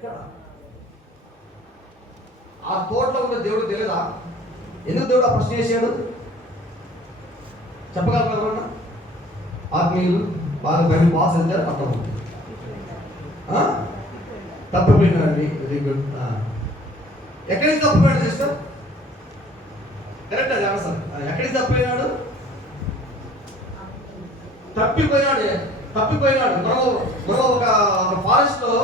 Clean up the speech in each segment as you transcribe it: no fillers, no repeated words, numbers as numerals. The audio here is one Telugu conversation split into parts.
ఎక్కడ ఆ తోటలో ఉన్న దేవుడు తెలియదా? ఎందుకు దేవుడు ఆ ప్రశ్న చేశాడు? చెప్పగలరా? ఆత్మీయులు బాగా బయట పాస్ అయితే అర్థం తప్పిపోయినాడండి. Very good. ఎక్కడికి తప్పిపోయాడు సిస్టర్? కరెక్ట్ అది ఆన్సర్. ఎక్కడికి తప్పిపోయినాడు? తప్పిపోయినాడు. మనం ఒక ఫారెస్ట్ లో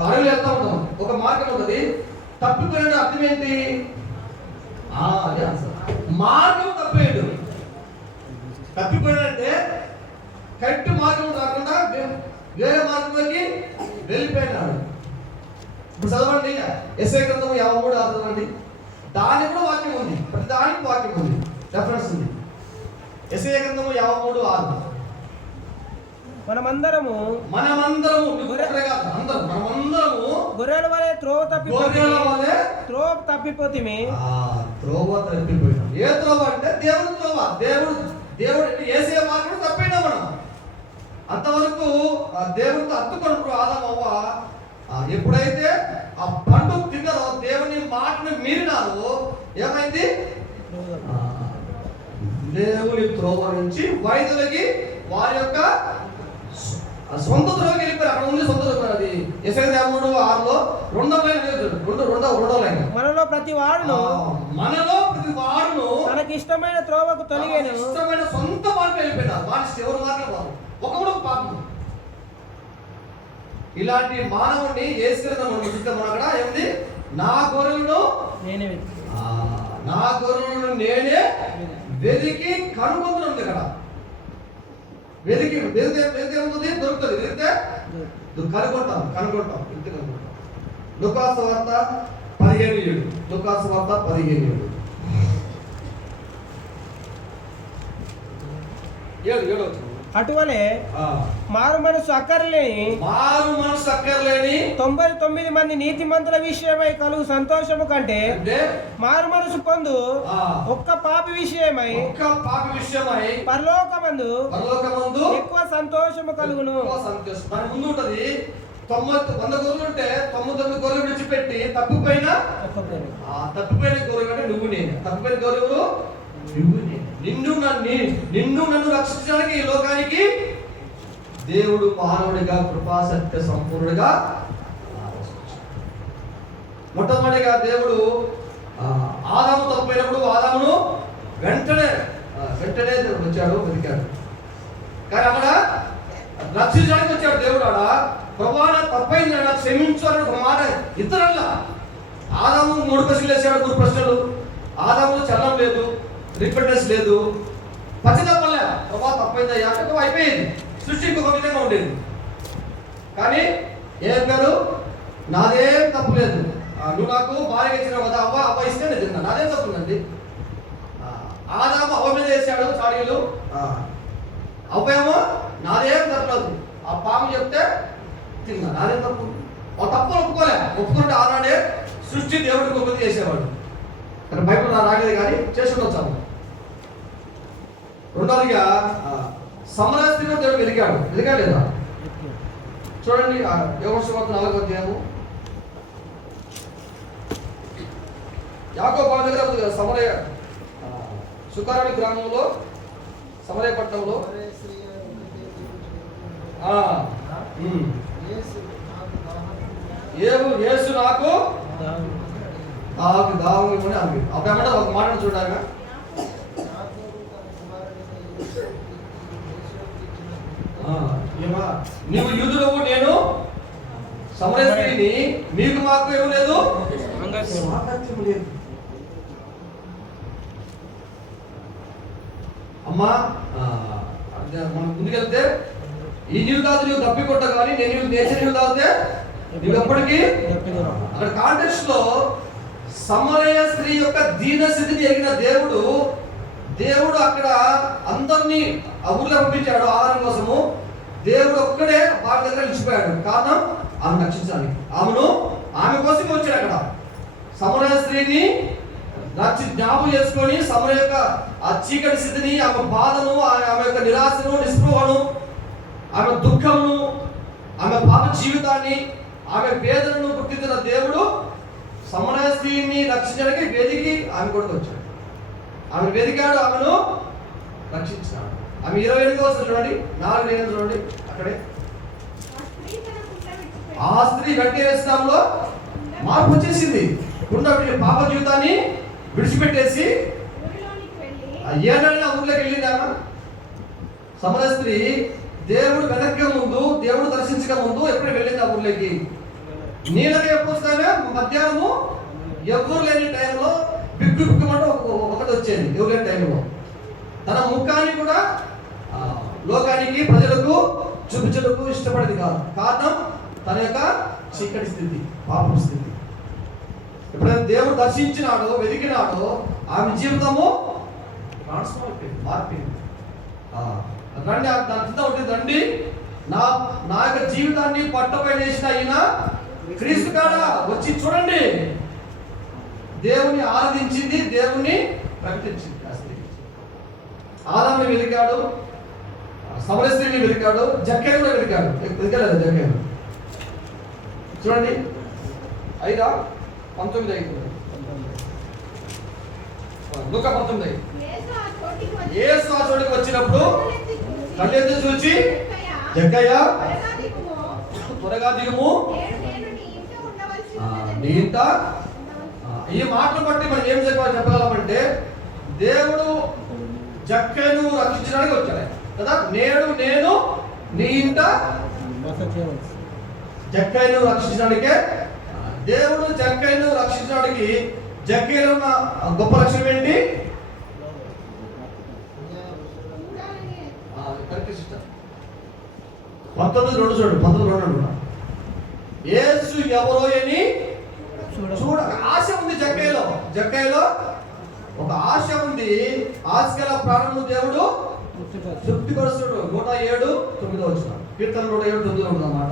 అడవిలో వెళ్తా ఉంటాం, ఒక మార్గం ఉంటుంది. తప్పిపోయినాడు అర్థం ఏంటి? అదే ఆన్సర్. మార్గం తప్పిపోయాడంటే కరెక్ట్ మార్గం రాకుండా వేరే మార్గంలోకి వెళ్ళిపోయినాడు. ఇప్పుడు చదవండి యెషయా గ్రంథం 53 చదవండి. దానికి కూడా వాక్యం ఉంది, ప్రతి దానికి వాక్యం ఉంది, రెఫరెన్స్ ఉంది. యెషయా గ్రంథము 53:6. మనమందరము గొర్రెల వలె త్రోవ తప్పిపోతిమి. ఏ త్రోవ అంటే దేవుడు త్రోవ. దేవుడు యేసయ్య మార్గం తప్పినా మనం అంతవరకు దేవుడితో అత్తుకొనుకు ఆదాము అవ్వ ఎప్పుడైతే ఆ పండు తిన్నారో, దేవుని మాటను మీరినారో ఏమైంది? దేవుని త్రోవ నుంచి వైద్యులకి వారి యొక్క సొంత త్రోవకి వెళ్ళిపోయారు. అక్కడ ఉంది సొంత త్రోవ. అది యెషయా 53:6లో రెండవ లైన్. మనలో ప్రతి వాడును తనకి ఇష్టమైన త్రోవకు తొలగేను. ఇష్టమైన సొంత మార్గం వెళ్ళిపోయినారు. వారి ఎవరు మార్గం వారు ఒకప్పుడు పాపం. ఇలాంటి మానవుడిని ఏసుకున్నాం అక్కడ ఏమిటి? నా గొర్రెలను నేనే వెతికి కనుగొంటున్నాను. ఇక్కడ వెతికి ఏముంటుంది? దొరుకుతుంది. వెతికితే కనుగొంటాం. లూకాసు వార్త 15:7. లూకాసు వార్త 15:7. అటువలే మారు మనసు అక్కర్లేని 99 మంది నీతిమంతుల విషయమై కలుగు సంతోషము కంటే మారు మనసు పొందు ఒక్క పాపి విషయమై పరలోకమందు ఎక్కువ సంతోషము కలుగును. మన ముందు ఉంటది 100 గొర్రెలు ఉంటే 99 గొర్రెలు విడిచిపెట్టి తప్పిపోయిన గొర్రె కంటే నువ్వు నేను. తప్పిపోయిన గొర్రెలు నిన్ను నన్ను రక్షించడానికి ఈ లోకానికి దేవుడు మానవుడిగా కృపాసత్య సంపూర్ణుడిగా మొట్టమొదటిగా దేవుడు ఆదాము తప్పిపోయినప్పుడు ఆదామును వెంటనే వచ్చాడు, వెతికాడు. కానీ అక్కడ రక్షించడానికి వచ్చాడు దేవుడు. ఆడ ప్రభువా తప్పైంది, క్షమించు అని ఒక మాట ఇతరుల. ఆదాము 3 ప్రశ్నలు వేసాడు. 3 ప్రశ్నలు. ఆదాము చల్లం లేదు, రిపెంటెన్స్ లేదు, పచ్చిదప్పలే. ప్రభా తప్పైందా యాకం అయిపోయింది. సృష్టి ఇంకొక విధంగా ఉండేది. కానీ ఏం గారు నాదేం తప్పు లేదు, నువ్వు నాకు భార్య ఇచ్చినావు కదా, అవ్వ ఇస్తే నేను తిన్నా, నాదేం తప్పుందండి. ఆదాము అవ్వ మీద వేసాడు చాడీలు, అవ్వేమో నాదేం తప్పలేదు, ఆ పాము చెప్తే తిన్నా, నాదేం తప్పు. ఆ తప్పులు ఒప్పుకుంటే ఆనాడే సృష్టి దేవుడికి ఒకటి చేసేవాడు. కానీ బైబిల్ రాలేదు కానీ చేసుకుంటాము. రెండోదిగా సమరయ స్త్రీలో దేవుడు వెలిగాడు లేదా? చూడండి యోహాను సువార్త 4వ అధ్యాయము. యాకోబు దగ్గర సమరయ సుకారుడి గ్రామంలో, సమరయ పట్టణంలో యేసు నాకు దాహం ఇవ్వని అంది. అప్పుడేమంటే ఒక మాట చూడాక నీవు యూదుడవు, నేను సమరయ స్త్రీని, మీకు మాకు ఏమీ లేదు, లేదు. అమ్మా మనం ముందుకెళ్తే ఈ నీళ్ళు తాగితే నువ్వు తప్పికొట్ట, కానీ నేను నీళ్ళు తాగితే నువ్వు ఎప్పటికీ. అక్కడ కాంటెక్స్ట్ లో సమరయ స్త్రీ యొక్క దీన స్థితిని ఎరిగిన దేవుడు అక్కడ అందరినీ ఆ ఊర్లో పంపించాడు ఆహారం కోసము. దేవుడు ఒక్కడే వారి దగ్గర నిలిచిపోయాడు. కారణం ఆమె రక్షించాలి. ఆమె కోసం వచ్చాడు. అక్కడ సమరయ స్త్రీని జ్ఞాపకం చేసుకొని సమరయ యొక్క ఆ చీకటి స్థితిని, ఆమె బాధను, ఆమె యొక్క నిరాశను, నిస్పృహను, ఆమె దుఃఖమును, ఆమె పాప జీవితాన్ని, ఆమె వేదనను గుర్తించిన దేవుడు సమరయ స్త్రీని రక్షించడానికి వెదికి ఆమె కూడా వచ్చాడు. ఆమె వెదికాడు, ఆమెను రక్షించాడు. ఆమె 28వ వచనం చూడండి, 4 చూడండి. అక్కడే ఆ స్త్రీ వెంటనే వేస్తాంలో మార్పు వచ్చేసింది. పాప జీవితాన్ని విడిచిపెట్టేసి ఏడైనా ఊర్లోకి వెళ్ళింది. ఆమె సమరయ స్త్రీ దేవుడు వెనక ముందు, దేవుడు దర్శించక ముందు ఎప్పుడు వెళ్ళింది ఆ ఊర్లోకి. నీళ్ళకి ఎప్పుడు వస్తానే మధ్యాహ్నము ఎవరు లేని టైంలో బిగ్గు బిగ్గుమంటూ ఒకటి వచ్చేది. ఎవరు లేని టైంలో తన ముఖాన్ని కూడా లోకానికి ప్రజలకు చూపించడానికి ఇష్టపడేది కాదు. కారణం తన యొక్క చీకటి స్థితి, పాపం స్థితి. ఎప్పుడైతే దేవుడు దర్శించినాడో, వెతికినాడో ఆమె జీవితము ట్రాన్స్ఫార్మ్ అయిపోయింది, మారిపోయింది. రండి దాని కింద ఉంటుంది, రండి నా యొక్క జీవితాన్ని పట్టపై వేసిన అయిన క్రీస్తు కాడ వచ్చి చూడండి. దేవుని ఆరాధించింది, దేవుణ్ణి ప్రకటించింది. ఆదాముని వెతికాడు, సమరయ స్త్రీని వెతికాడు, జక్కేను కూడా వెతికాడు. వెతికలేదు జక్కేను. చూడండి 5:19 లూకా 19. యేసు ఆ చోటికి వచ్చినప్పుడు కళ్ళెత్తి చూచి, జక్కయ్య త్వరగా దిగుము, నీ ఇంట. ఈ మాటలు బట్టి మనం ఏం చెప్పగలమంటే దేవుడు జక్కయ్యను రక్షించడానికి వచ్చాడు కదా. నేను నీ ఇంట. జక్కయ్యను రక్షించడానికే దేవుడు జక్కయ్యను రక్షించడానికి జక్కయ్యలో ఉన్న గొప్ప లక్షణం ఏంటి? 19:2 చూడండి. 19:2 యేసు ఎవరో అని చూడ ఆశ ఉంది జక్కయ్యలో ఒక ఆశ ఉంది. ఆశగల ప్రాణము దేవుడు తృప్తిపరుస్తాడు. 107:9 వచ్చిన కీర్తన 107:9 అన్నమాట.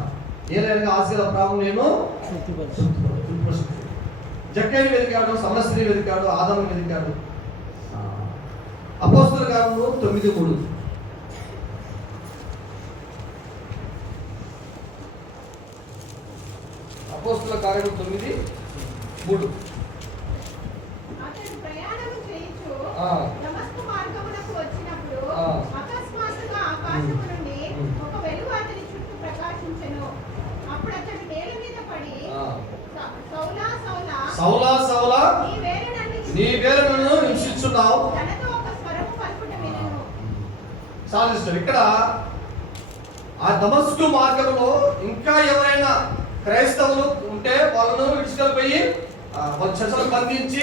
ఏదైనా ఆశగల ప్రాణం నేను తృప్తిపరుస్తాను. జక్కయ్యని వెతికాడు, సమరయ స్త్రీని వెతికాడు, ఆదాముని వెతికాడు. అపోస్తలుల కార్యములు 9:3. అపోస్తలుల కార్యములు 9:3. సౌలా సౌలా నీ వేళ నన్ను హింసించున్నావు. సాధిస్తాడు. ఇక్కడ ఆ దమస్కు మార్గంలో ఇంకా ఎవరైనా క్రైస్తవులు ఉంటే వాళ్ళను విడిచిపోయి చెసలు బంధించి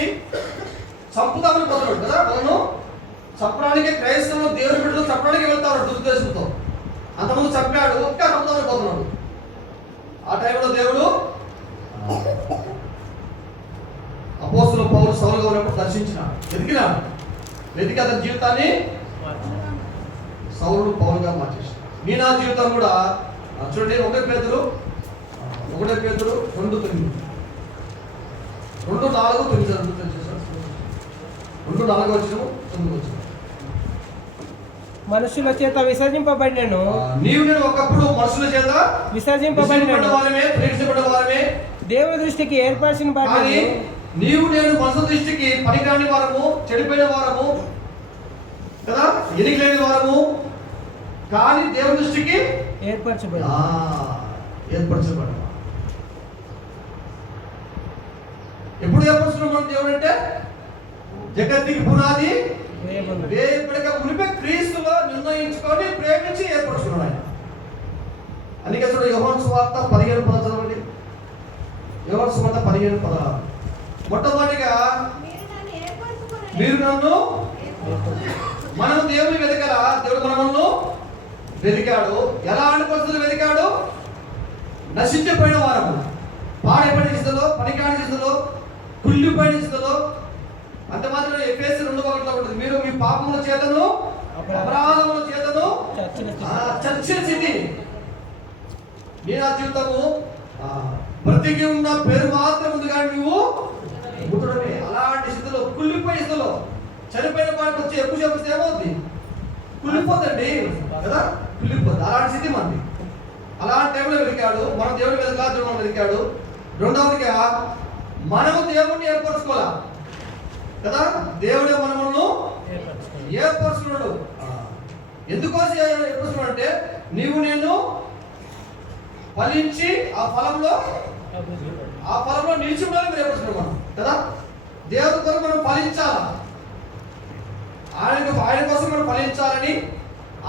చంపుతామని పోతున్నాడు కదా. వాళ్ళను చంపడానికి క్రైస్తవులు దేవుని బిడ్డలు చంపడానికి వెళ్తారు దురుద్దేశంతో. అంతకుముందు చంపాడు, ఇంకా చంపుతామని పోతున్నాడు. ఆ టైంలో దేవుడు అపోస్తలుల పౌలు సౌలుగా ఉన్నప్పుడు దర్శించినాడు, వెతికి అతని జీవితాన్ని సౌలు పౌలుగా మార్చేసాడు. నా జీవితం కూడా చూడండి. 1 పేతురు 2:9 2:4 వచ్చిన మనుషుల చేత విసర్జింపబడినను, నీవు నేను ఒకప్పుడు మనుషుల చేత విసర్జింపబడిన వారమే, దేవుని దృష్టికి ఏర్పరిచిన వారిని. నీవు నేను మనుషుల దృష్టికి పనికిరాని వారము, చెడిపోయిన వారము కదా, ఎనిక లేని వారము, కానీ దేవుని దృష్టికి ఏర్పరచబడి. ఎప్పుడు ఏర్పరుచుకున్నాం దేవుడు అంటే జగత్తుకి పునాది వేయబడక మునిపే క్రీస్తులో నిర్ణయించుకొని ప్రేమించి ఏర్పరుచుకున్నాడు ఆయన. అందుకే చూడండి యోహాను సువార్త 15:10 చదవండి. యోహాను సువార్త 15:16. మొట్టమొదటిగా మీరు నన్ను, మనము దేవుని వెతకలా, దేవుడు మనల్ని వెతికాడు. ఎలాంటి పరిస్థితులు వెతికాడు? నశించిపోయిన వారము, పాడైపోయిన స్థితిలో, పనికిరాని స్థితిలో, కుళ్ళిపోయిన స్థితిలో. అంత మాత్రం ఎఫెసీ 2:1 ఉంటుంది, మీరు మీ పాపముల చేతను అపరాధముల చేతను చచ్చిన స్థితి. నా జీవితము బ్రతికి ఉన్న పేరు మాత్రం ఉంది కానీ నువ్వు మృతుడమే. అలాంటి స్థితిలో, కుళ్ళిపోయే స్థితిలో, చనిపోయిన వాడికి వచ్చి ఎక్కువ చెప్పిస్తే ఏమవుతుంది? కుళ్ళిపోతండి కదా, కుళ్ళిపోతుంది. అలాంటి స్థితి మంది. అలాంటి టైంలో వెతికాడు. మనం దేవుని వెతకాలి, దేవుడు మనం వెతికాడు. రెండవదిగా మనము దేవుణ్ణి ఏర్పరచుకోవాలా కదా. దేవుడే మనమును ఏర్పరచుకున్నాడు. ఎందుకోసం ఏర్పరచుకున్నాడు అంటే నీవు నేను ఫలించి ఆ ఫలంలో నిలిచి ఉండాలని మీరు ఏర్పరచుకున్నాం మనం కదా. దేవుడి కొరకు మనం ఫలించాలా, ఆయన కోసం మనం ఫలించాలని,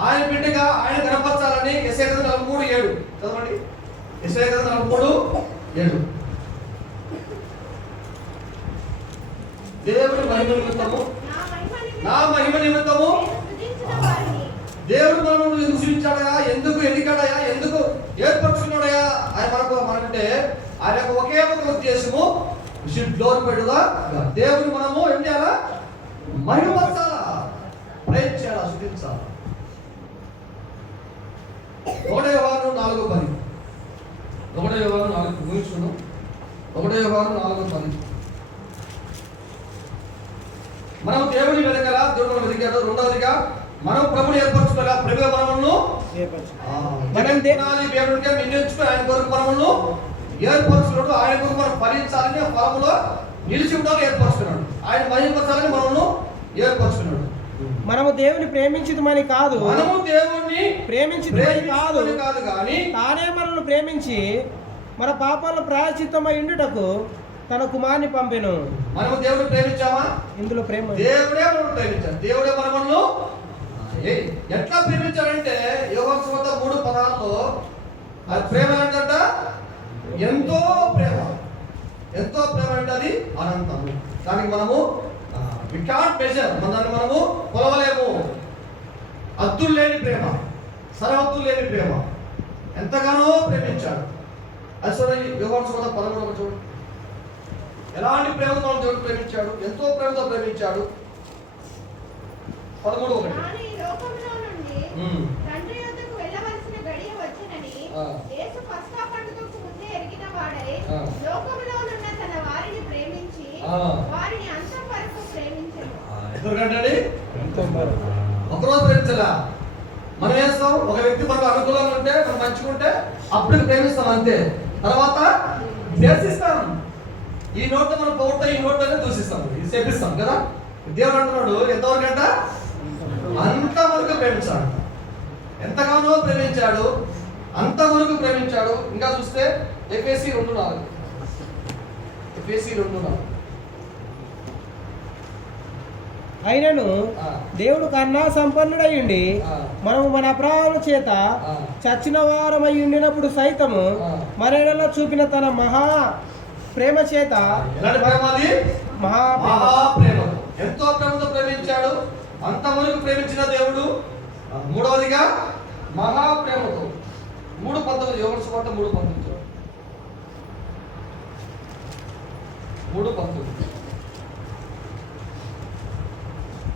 ఆయన బిడ్డగా ఆయన కనపరచాలని. యెషయా 43:7 చదవండి. యెషయా 43:7 దేవుని మహిమ నిమిత్తము, నా మహిమ నిమిత్తము దేవుడు మనము ఎందుకు సృష్టించాడయా, ఎందుకు ఎన్నికాడయా, ఎందుకు ఏర్పరచుకున్నాడయా ఆయన మనకంటే ఆయన ఒకే ఒక ఉద్దేశము, గ్లోరిఫైడ్గా దేవుని మనము ఏం చేయాలా, మహిమపరచాలా, ప్రేమ చేయాలా, సృష్టించాలా. 1 యోహాను 4:10 1 యోహాను 4 ముగించును. 1 యోహాను 4:10 మనం దేవుని వెతకాలా, దేవుడు మనం వెతికాడు. రెండవదిగా మనం ప్రభుని ఏర్పరచుకోవాలా, ప్రభు మనమును దేవుడికి నిర్ణయించుకుని ఆయన కొరకు మనమును ఏర్పరచుకున్నాడు. ఆయన కొరకు మనం ఫలించాలని ఆ ఫలములో నిలిచి ఉండాలని ఏర్పరచుకున్నాడు. ఆయన మహిమపరచాలని మనము ఏర్పరచుకున్నాడు. మనము దేవుని ప్రేమించుదమని కాదు, మనము దేవుణ్ణి ప్రేమించుదమని కాదు కానీ తానే మనల్ని ప్రేమించి మన పాపాలను ప్రాయశ్చిత్తమై ఉండుటకు తన కుమారుని పంపెను. మనము దేవుడిని ప్రేమించామా? ఇందులో ప్రేమ దేవుడే మనం ప్రేమించాడు. దేవుడే మనల్ని ఎట్లా ప్రేమించాడంటే యోహాను సువార్త 3:16లో అది ప్రేమ ఏంటంట, ఎంతో ప్రేమ. ఎంతో ప్రేమ అంటే అది అనంతము. దానికి మనము వి కాంట్ మెజర్, దాన్ని మనము కొలవలేము. అద్దులు లేని ప్రేమ, సరహద్దులు లేని ప్రేమ, ఎంతగానో ప్రేమించాడు. అది చూడండి యోహాను సువార్త 13 చూడండి. ఎలాంటి ప్రేమతో మనం దేవుడు ప్రేమించాడు, ఎంతో ప్రేమతో ప్రేమించాడు. 13:1 తండ్రి యొద్దకు వెళ్ళవలసిన గడియ వచ్చెనని యేసు పస్కా పండుగకు ముందే ఎరిగిన వాడై లోకములోనున్న తన వారిని ప్రేమించి వారిని అంతం వరకు ప్రేమించెను. ఎందుకంటే ఒకరోజు ప్రేమించాలా. మనం వేస్తాం, ఒక వ్యక్తి మనకు అనుకూలంగా ఉంటే, మనం మంచుకుంటే అప్పుడు ప్రేమిస్తాం అంతే. తర్వాత ద్వేషిస్తాం. ఈ నోట్ మనం పోగొట్ట, ఈ నోట్ అనేది దూషిస్తాం, ఇది చేపిస్తాం కదా. దేవుడు అంటున్నాడు ఎంతవరకు అంట, అంతవరకు ప్రేమించాడు. ఎంతగానో ప్రేమించాడు, అంతవరకు ప్రేమించాడు. ఇంకా చూస్తే ఎఫెసీ 2:4 అయినను దేవుడు కన్నా సంపన్నుడయ్యుండి మనము మన అపరాధముల చేత చచ్చిన వారమై ఉండినప్పుడు సైతము మరేడలో చూపిన తన మహా ప్రేమ చేత, మహాప్రేమ, ఎంతో ప్రేమతో ప్రేమించాడు, అంతవరకు ప్రేమించిన దేవుడు. మూడవదిగా మహాప్రేమతో. 3:19 యోహాను సువార్త 3:19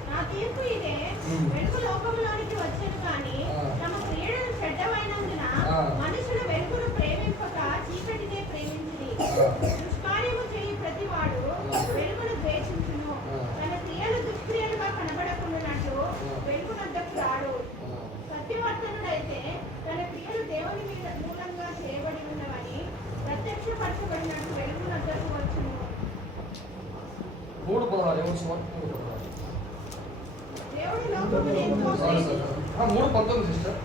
నా తీర్పు ఇదే, వెలుగు లోకములోనికి వచ్చెను గాని తమ క్రియలు చెడ్డవైనందున మనుషులు వెలుగును ప్రేమింపక చీకటినే ప్రేమించిరి. దుష్కార్యము చేయి ప్రతివాడు వెలుగును ద్వేషించును, తన క్రియలు దుష్క్రియలుగా కనబడకుండానట్లు వెలుగునొద్దకు రాడు. సత్యవర్తనుడైతే తన క్రియలు దేవుని మీద మూలంగా చేయబడి ఉన్నవని ప్రత్యక్షపరచబడినట్టు వెలుగునొద్దకు వచ్చును. 3:16 దేవుని లోకమును ఎంతో ప్రేమించి 3:19 సిస్టర్.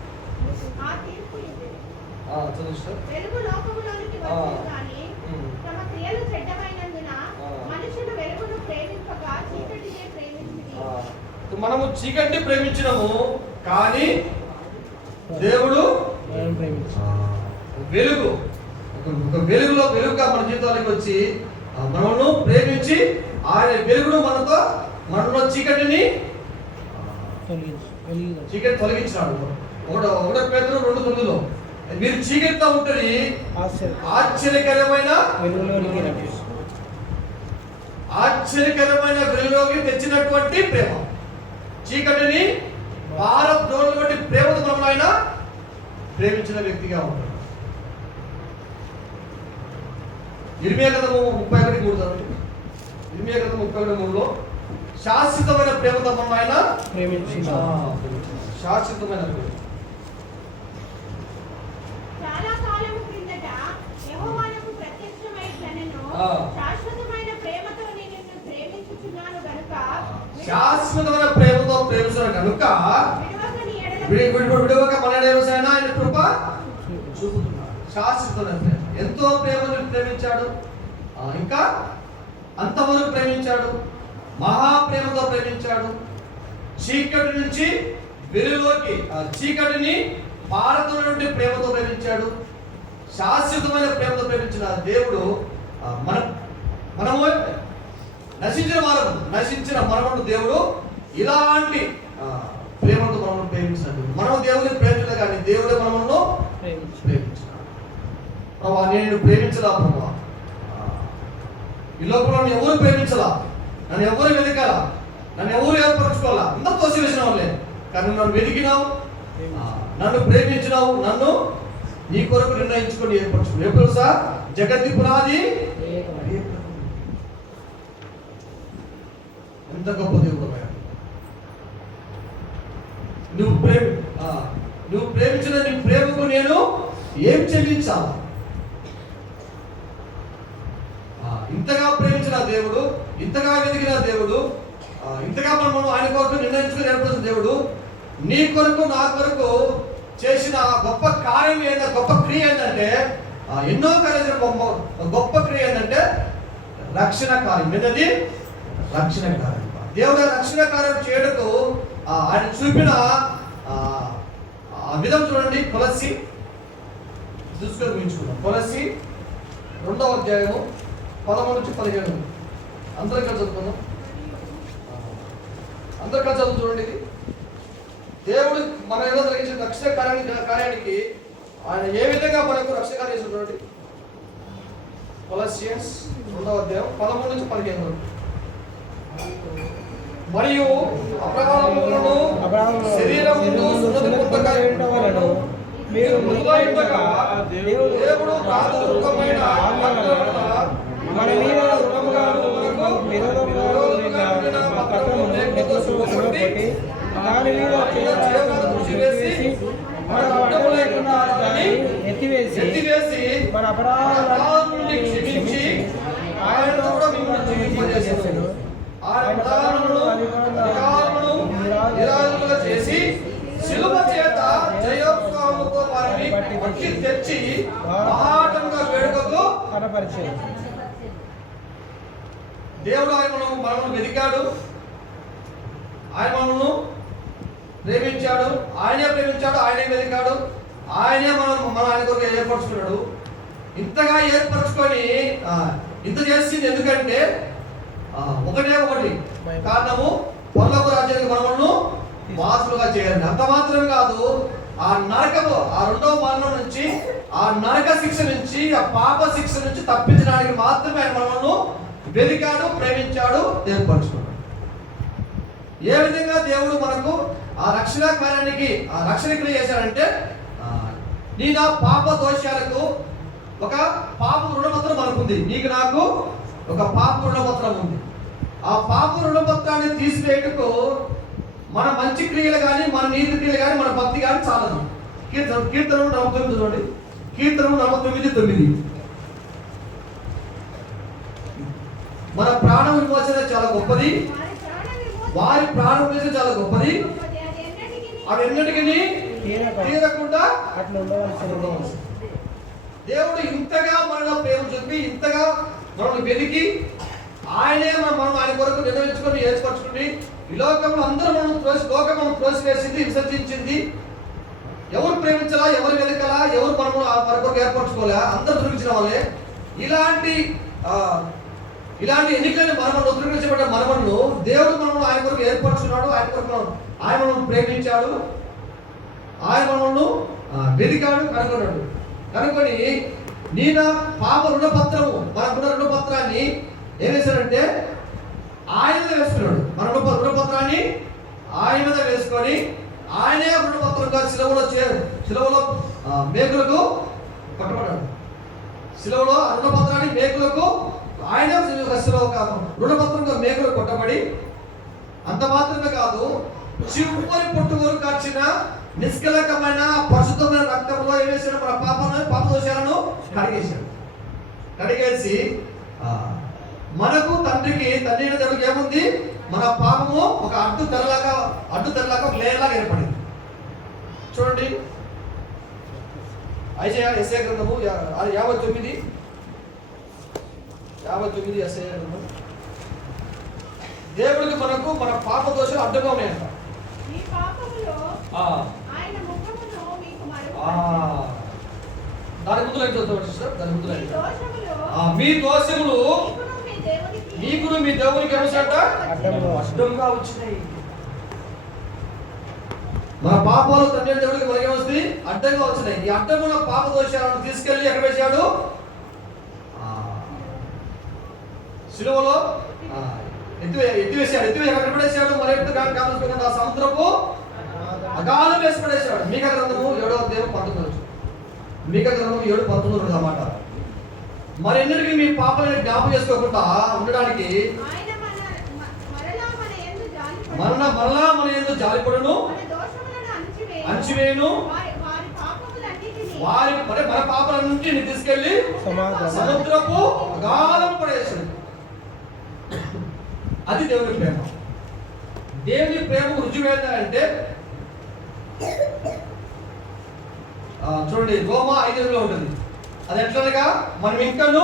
ఆ తీర్పు ఇదే, చదువు సిస్టర్. వెలుగు లోకములోనికి వచ్చెను గాని తమ క్రియలు చెడ్డమైనందున మనుషులు వెలుగును ప్రేమింపక చీకటినే ప్రేమించిరి. మనము చీకటిని ప్రేమించినము, కానీ దేవుడు వెలుగు, ఒక వెలుగుగా మన జీవితానికి వచ్చి మనల్ని ప్రేమించి ఆయన వెలుగును మనలో చీకటి తొలగించినాడు. 1 పేతురు 2:9 మీరు చీకటితో ఉంటుంది ఆశ్చర్యకరమైన వెలుగులోకి తెచ్చినటువంటి ప్రేమ. చీకటిని పారద్రోలినటువంటి ప్రేమతో మనం ఆయన ప్రేమించిన వ్యక్తిగా ఉంటాడు. ఇర్మియా గ్రంథము 31:3 ఇర్మియా గ్రంథం 31:3లో శాశ్వతమైన ప్రేమతో మనం ఆయన శాశ్వతమైన ప్రేమ. చాలా శాశ్వతమైన ప్రేమతో నేను నిన్ను ప్రేమించుచున్నాను గనుక శాశ్వతమైన ప్రేమతో ప్రేమిస్తున్నాడు కనుక విడువక నీ ఎడల విడవక మన దేవసైనా ఆయన కృప చూపుతున్నాడు. శాశ్వతమైన ప్రేమ, ఎంతో ప్రేమను ప్రేమించాడు, ఇంకా అంతవరకు ప్రేమించాడు, మహాప్రేమతో ప్రేమించాడు. చీకటి నుంచి వెలుగులోకి, చీకటిని పారతో నుండి ప్రేమతో ప్రేమించాడు. శాశ్వతమైన ప్రేమతో ప్రేమించిన దేవుడు మనము నశించిన మనమును దేవుడు ఇలాంటి ప్రేమతో మనము ప్రేమించాడు. మనం దేవుడిని ప్రేమించలేదు కానీ దేవుడే మనమును ప్రేమించాడు. ప్రభా నేను ప్రేమించలా ప్రభా, ఈ లోపల ఎవరు ప్రేమించలా, నన్ను ఎవరు వెతకాలా, నన్ను ఎవరు ఏర్పరచుకోవాలా, అందరూ తోసివేసిన వాళ్ళే, కానీ నన్ను వెతికినావు, నన్ను ప్రేమించినావు, నన్ను నీ కొరకు నిర్ణయించుకొని ఏర్పరచుకుని. ఎప్పుడు సార్ జగతి పునాది ఎంత గొప్ప దేవుడు. నువ్వు ప్రేమించిన నీ ప్రేమకు నేను ఏం చెల్లించాలా? ఇంతగా ప్రేమించిన దేవుడు, ఇంతగా వెతికిన దేవుడు, ఇంతగా మనం ఆయన కొరకు నిర్ణయించుకుని ఏర్పడిన దేవుడు నీ కొరకు నా కొరకు చేసిన గొప్ప కార్యం ఏంటంటే, గొప్ప క్రియ ఏంటంటే, ఎన్నో కార్యాలు గొప్ప క్రియ ఏంటంటే రక్షణ కార్యం. ఏంటది? రక్షణ కార్యం. దేవుడు రక్షణ కార్యం చేయడకు ఆయన చూపిన విధం చూడండి. కొలస్సీ చూసుకొని గురించుకున్నాం. కొలస్సీ 2వ అధ్యాయము 13 నుంచి 15. అందరూ కలిసి చదువుకుందాం. అందరూ కలిసి చదువు చూడండి. ఇది దేవుడు మన ఏదో జరిగించిన రక్షణ కార్యానికి ఆయన ఏ విధంగా మనకు రక్షణ కార్యం చేసిన చూడండి. కొలస్సియన్స్ 2వ అధ్యాయం 13 నుంచి 15 వరకు. మరియు అబ్రహామును శరీరమును సున్నతి పొందక ఉండవలెను. మీరు మృదుగా ఉండగా దేవుడు రాజరూపమైన మన మీద రూపముగాను విరోధముగా ఉండిన పత్రము లేఖతో చూపబడి దాని మీద చేసి మన అడ్డము లేకుండా దాన్ని ఎత్తివేసి మన అపరాధములను క్షమించి ఆయన కూడా మిమ్మల్ని క్షమింపజేసెను. ఆయన అధికారమును నిరాయుధులుగా చేసి శిలువ చేత జయోత్సవముతో వారిని పట్టి తెచ్చి మహాటంగా వేడుకకు కనపరిచాడు. దేవుడు ఆయన మనల్ని వెతికాడు, ఆయన మనల్ని ప్రేమించాడు, ఆయనే ప్రేమించాడు, ఆయనే వెతికాడు, ఆయనే మన ఆయన కొరకు ఏర్పరచుకున్నాడు. ఇంతగా ఏర్పరచుకొని ఇంత చేసింది ఎందుకంటే ఒకటి కారణము, పరలోక రాజ్యానికి మనల్ని వాసులుగా చేయాలి. అంత మాత్రమే కాదు, ఆ నరకము, ఆ 2వ మరణం నుంచి, ఆ నరక శిక్ష నుంచి, ఆ పాప శిక్ష నుంచి తప్పించడానికి మాత్రమే ఆయన మనల్ని వెతికాడు, ప్రేమించాడు, ఏర్పరచుకున్నాడు. ఏ విధంగా దేవుడు మనకు ఆ రక్షణ కార్యానికి ఆ రక్షణ క్రియ చేశాడంటే, నీ నా పాప దోషాలకు ఒక పాప రుణపత్రం మనకుంది, నీకు నాకు ఒక పాప రుణపత్రం ఉంది. ఆ పాప రుణపత్రాన్ని తీసివేయటకు మన మంచి క్రియలు కానీ, మన నీతి క్రియలు కానీ, మన భక్తి కానీ చాలదు. కీర్తన 49 చూడండి. కీర్తన 49:9. మన ప్రాణ విమోచన చాలా గొప్పది, వారి ప్రాణ విమోచన చాలా గొప్పది, అవి ఎన్నటికీ తీరకుండా దేవుడు ఇంతగా మనలో ప్రేమ చూపి, ఇంతగా మనల్ని వెతికి, ఆయనే మనం ఆయన కొరకు నిర్ణయించుకొని ఏర్పరచుకుని, ఈ లోకంలో అందరూ మనం త్రోసివేసింది, విసర్జించింది. ఎవరు ప్రేమించాలా, ఎవరు వెతకాలా, ఎవరు మనము మన కొరకు ఏర్పరచుకోలే, అందరూ చూపించిన వాళ్ళే. ఇలాంటి ఎన్నికలని మనమను ఉద్రేకించబడ్డ మనమను దేవుడు మనల్ని ఆయన కొరకు ఏర్పరచుకున్నాడు, ఆయన కొరకు ఆయన మనల్ని ప్రేమించాడు, ఆయన మనల్ని వెతికాడు, కనుగొన్నాడు. కనుకొని నేను పాప రుణపత్రము, మనకున్న రుణపత్రాన్ని ఏం చేశాడంటే ఆయన మీద వేసుకున్నాడు. మన రుణపత్రాన్ని ఆయన మీద వేసుకొని ఆయనే రుణపత్రంగా శిలువలో మేకులకు కట్టబడ్డాడు. శిలువలో రుణపత్రాన్ని మేకులకు ఆయన రుణపత్రంగా మేకులు కొట్టబడి, అంత మాత్రమే కాదు, చివరి పొట్టు వరకు కాచిన నిష్కలకమైన పరిశుద్ధమైన రక్తంలో ఏం చేశాడు, మన పాప దోషాలను కడిగేశాడు. కడిగేసి మనకు తండ్రికి తండ్రి అయిన దేవుడికి ఏముంది? మన పాపము ఒక అడ్డు తెరలాగా ఒక లేయర్లాగా ఏర్పడింది. చూడండి, యెషయా గ్రంథము 59 యెషయా గ్రంథం. దేవుడికి మనకు మన పాప దోషాలు అడ్డుగా ఉన్నాయంట. మీ పాపములో ఆయన ముఖమును మీకు మరుగు దాని ముందు లైన్ చదువుతాం సిస్టర్. దాని ముందు లైన్, మీ దోషములు దోషములు మీకును మీ దేవునికి ఏమొచ్చాట? అడ్డంగా వచ్చినాయి. మన పాపాలు తండ్రి దేవుడికి మనకి ఏమొస్తుంది? అడ్డంగా వచ్చినాయి. ఈ అడ్డమున్న పాప దోషాలను తీసుకెళ్లి ఎక్కడ వేసాడు? శిలువలో ఎత్తివేసాడు. ఎక్కడ పడేసాడు? మన ఎత్తు కామర్చుకున్న ఆ సముద్రపు అగాధం వేసి పడేసాడు. మీకా గ్రంథము 7వ అధ్యాయం 19. మీకా గ్రంథం 7:19 అన్నమాట. మరి ఎన్నటికీ మీ పాపాలను జ్ఞాపకం చేసుకోకుండా ఉండడానికి మరలా మన యందు జాలిపడును, అణచివేయును. మన పాపాలన్నింటినీ తీసుకెళ్లి సముద్రపు అగాధం పడేసాడు. అది దేవుని ప్రేమ. దేవుని ప్రేమ రుజువు ఏంటంటే చూడండి, రోమా 5:8 ఉంటుంది. అది ఎట్లనగా, మనం ఇంకను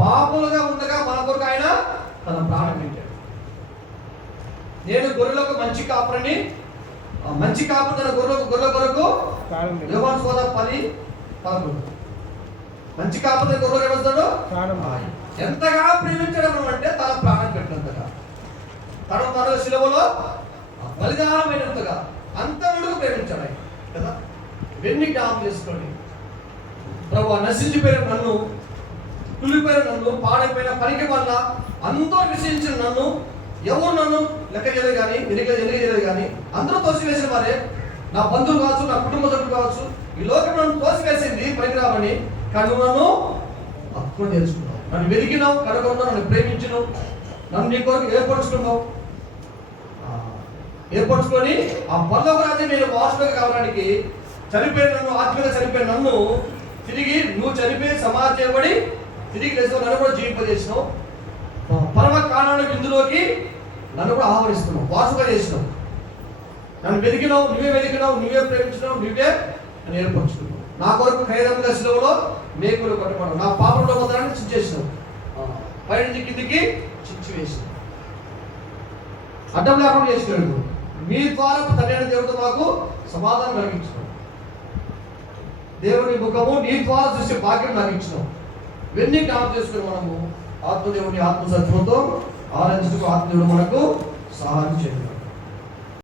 పాపులుగా ఉండగా మన కొరకు ఆయన తన ప్రాణం పెట్టాడు. నేను గొర్రెలకు మంచి కాపురని, మంచి కాపురు తన గొర్రెల కొరకు యోహాను సువార్త 10:11. మంచి కాపురు తన గొర్రెలకు ఏమొస్తాడు? ఎంతగా ప్రేమించడం అంటే తన ప్రాణం పెట్టినంతగా, తన శిలువలో బలిదానమైనంతగా అంతవరకు ప్రేమించాడు ఆయన కదా. ఇవన్నీ జ్ఞాపకం చేసుకోండి. ప్రభు, నశించిపోయిన నన్ను, కుళ్ళిపోయిన నన్ను, పాడైపోయిన పనికి వల్ల అందరూ విషయించిన నన్ను, ఎవరు నన్ను లెక్క చేయలేదు కానీ ఎన్నిక చేయలేదు కానీ అందరూ తోసివేసిన వారే. నా బంధువులు కావచ్చు, నా కుటుంబ సభ్యులు కావచ్చు, ఈ లోకం నన్ను తోసివేసింది పనికిరావని. కానీ నువ్వు నన్ను అప్పుడు తెలుసుకున్నావు, నన్ను వెతికినావు, కనుగొన్నావు, నన్ను ప్రేమించినావు, నన్ను నీ కొరకు ఏర్పరచుకొని ఆ పరలోక రాజ్యం నేను వారసుడిగా కావడానికి చనిపోయిన నన్ను, ఆత్మీయంగా చనిపోయిన నన్ను తిరిగి నువ్వు చనిపోయి సమాధి చేయబడి తిరిగి లేచావు, నన్ను కూడా జీవింపజేసినావు. పరమ కారణాల విందులోకి నన్ను కూడా ఆహ్వానిస్తున్నావు, వారసుగా చేసినావు. నన్ను వెతికినావు, నువ్వే ప్రేమించినావు, నువ్వే నన్ను ఏర్పరచుకున్నావు. నా కొరకు ఖైరంగా శిలువలో మేకులు కొట్టబడ్డావు. నా పాపంలో మొదలని చించేసినావు, పైనుంచి కిందికి చించి వేసినావు, అడ్డం లేకుండా చేసినాడు. మీ ద్వారా తండ్రి అయిన దేవుడితో మాకు సమాధానం కలిగించినావు. దేవుని ముఖము నీ ద్వారా చూసే భాగ్యం కలిగించినావు. ఇవన్నీ జ్ఞాపకం చేసుకుని మనము ఆత్మదేవుని ఆత్మసత్వంతో ఆరాధించుటకు ఆత్మదేవుడు మనకు సహాయం చేయగలడు.